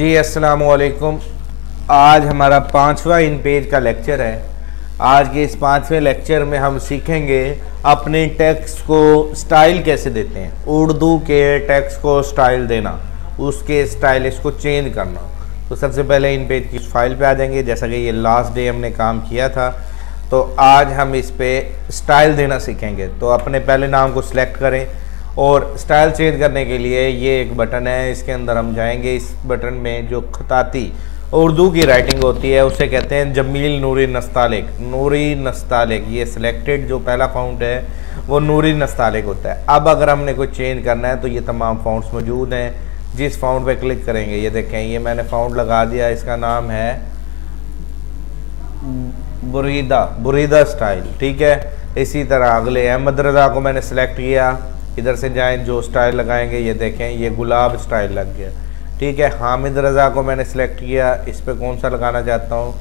जी अस्सलाम वालेकुम। आज हमारा 5वां इन पेज का लेक्चर है। आज के इस 5वें लेक्चर में हम सीखेंगे अपने टेक्स्ट को स्टाइल कैसे देते हैं, उर्दू के टेक्स्ट को स्टाइल देना, उसके स्टाइलिश को चेंज करना। तो सबसे पहले इन पेज की फाइल पे आ जाएंगे। जैसा कि ये लास्ट डे हमने काम किया था, तो आज हम इस पे स्टाइल देना सीखेंगे। तो अपने पहले नाम को सिलेक्ट करें और स्टाइल चेंज करने के लिए ये एक बटन है, इसके अंदर हम जाएंगे। इस बटन में जो खताती उर्दू की राइटिंग होती है उसे कहते हैं जमील नूरी नस्तालिक। नूरी नस्तालिक ये सिलेक्टेड जो पहला फाउंट है वो नूरी नस्तालिक होता है। अब अगर हमने कोई चेंज करना है तो ये तमाम फाउंट्स मौजूद हैं। जिस फाउंट पे क्लिक करेंगे, ये देखें, ये मैंने फाउंट लगा दिया, इसका नाम है बुरीदा स्टाइल। ठीक है, इसी तरह अगले अहमद रज़ा को मैंने सेलेक्ट किया, इधर से जाएं, जो स्टाइल लगाएंगे ये देखें, ये गुलाब स्टाइल लग गया। ठीक है, हामिद रज़ा को मैंने सेलेक्ट किया, इस पे कौन सा लगाना चाहता हूँ,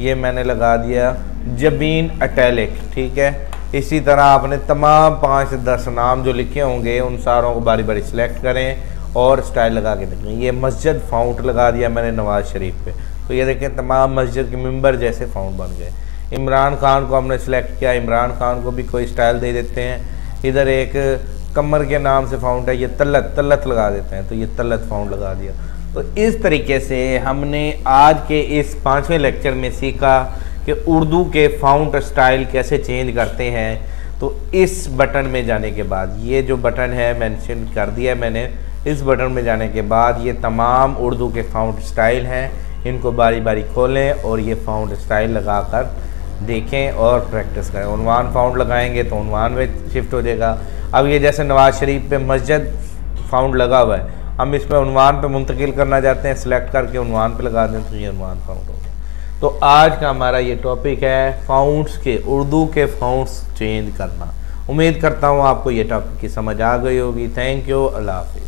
ये मैंने लगा दिया जबीन अटैलिक। ठीक है, इसी तरह आपने तमाम 5-10 नाम जो लिखे होंगे उन सारों को बारी बारी सिलेक्ट करें और स्टाइल लगा के देखें। ये मस्जिद फाउंट लगा दिया मैंने नवाज शरीफ पे, तो ये देखें तमाम मस्जिद के मेंबर जैसे फाउंट बन गए। इमरान खान को हमने सेलेक्ट किया, इमरान खान को भी कोई स्टाइल दे देते हैं। इधर एक कमर के नाम से फाउंट है, ये तल्लत लगा देते हैं, तो ये तल्लत फाउंट लगा दिया। तो इस तरीके से हमने आज के इस 5वें लेक्चर में सीखा कि उर्दू के फाउंट स्टाइल कैसे चेंज करते हैं। तो इस बटन में जाने के बाद, ये जो बटन है मेंशन कर दिया मैंने, इस बटन में जाने के बाद ये तमाम उर्दू के फाउंट स्टाइल हैं, इनको बारी बारी खोलें और ये फाउंट स्टाइल लगाकर देखें और प्रैक्टिस करें। उन्वान फाउंट लगाएंगे तो उन्वान में शिफ्ट हो जाएगा। अब ये जैसे नवाज शरीफ पे मस्जिद फाउंट लगा हुआ है, हम इस पर उन्वान पे मुंतकिल करना चाहते हैं, सेलेक्ट करके उन्वान पे लगा दें तो ये उन्वान फाउंट हो गया। तो आज का हमारा ये टॉपिक है फाउंट्स के, उर्दू के फाउंट्स चेंज करना। उम्मीद करता हूँ आपको ये टॉपिक की समझ आ गई होगी। थैंक यू, अल्लाह हाफ़िज़।